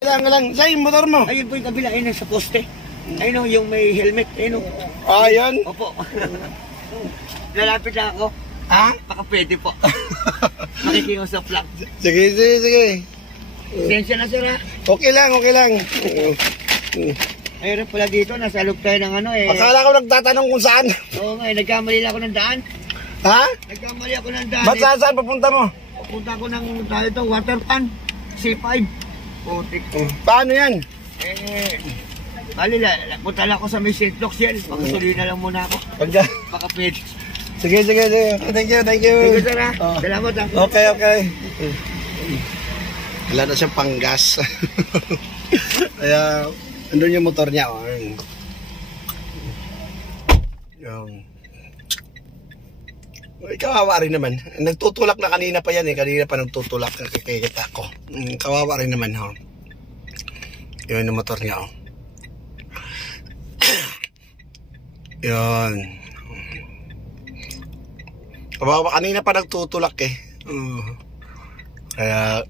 Kailangan lang. Sa'yo yung motor mo. Ayun po yung kabila, ayun sa poste. Ayun o, yung may helmet. Ayun o. Ah, yun? Opo. Lalapit lang ako. Ha? Baka pwede po. Makikiusap lang. Sige, sige, sige. Sensya na sir ha. Okay lang, okay lang. Ayun pala dito, nasa loob tayo ng ano eh. Akala ko nagtatanong kung saan. Oo nga, nagkamali lang ako ng daan. Ha? Nagkamali ako ng daan. Ba't saan papunta mo? Pupunta ko ng dito, water pan. C5. Putik. Paano yan? Bali, punta lang ako sa may St. Luke's yan. Pagkasulina lang muna ako. Pagka. Baka pwede. Sige, sige, sige. Thank you, thank you. Thank you, sir ha. Salamat ha. Okay, okay. Wala na siyang panggas. Kaya, andun yung motor niya. Oh. Yung. Kawawa rin naman. Nagtutulak na kanina pa yan eh. Kanina pa nagtutulak. Kikita ko. Kawawa rin naman. Oh. Yun yung motor niya. Oh. Yun. Kawawa. Kanina pa nagtutulak eh. Kaya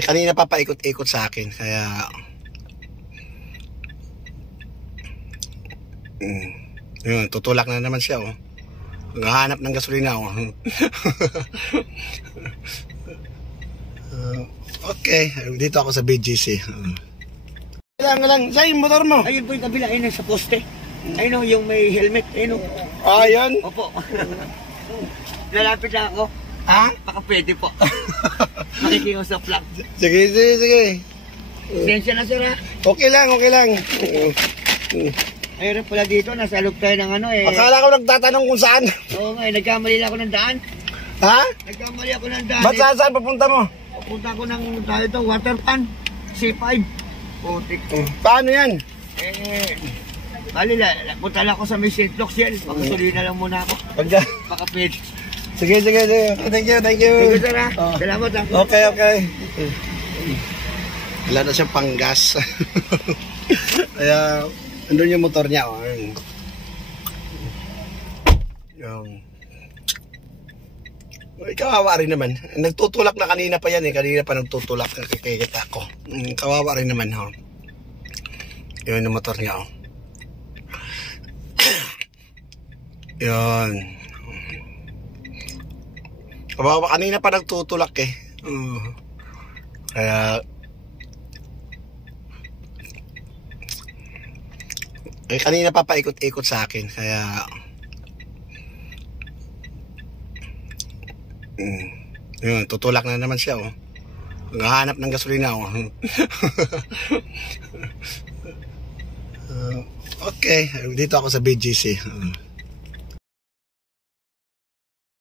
kanina pa paikot-ikot sa akin. Kaya yun, tutulak na naman siya. Oh. Naghahanap ng gasolina. Oh. Okay, dito ako sa BGC. Kailangan lang. Sa'yo yung motor mo. Ayun po yung kabila, ayun sa poste. Ayun o, yung may helmet. Ayun o. Ah, yun? Opo. Lalapit lang ako. Ha? Baka pwede po. Makikiusap lang. Sige, sige, sige. Sensya na sir ha. Okay lang, okay lang. Ayun pala dito, nasa loob tayo ng ano eh. Akala ko nagtatanong kung saan. Oo nga, nagkamali lang ako ng daan. Ha? Nagkamali ako ng daan. Ba't saan papunta mo? Pupunta ko ng dito, water pan. C5. Putik. Paano yan? Bali, punta lang ako sa may St. Luke's yan. Pagkasulina lang muna ako. Pagka. Baka pwede. Sige, sige, sige. Thank you, thank you. Thank you, sir ha. Salamat ha. Okay, okay. Wala na siyang panggas. Kaya, andun yung motor niya. Oh. Yung. Kawawa rin naman. Nagtutulak na kanina pa yan eh. Kanina pa nagtutulak. Kikita ko. Kawawa rin naman. Oh. Yun yung motor niya. Oh. Yun. Kawawa. Kanina pa nagtutulak eh. Kaya kanina pa paikot-ikot sa akin. Kaya yun, tutulak na naman siya. Oh. Naghahanap ng gasolina. Oh. Okay, dito ako sa BGC.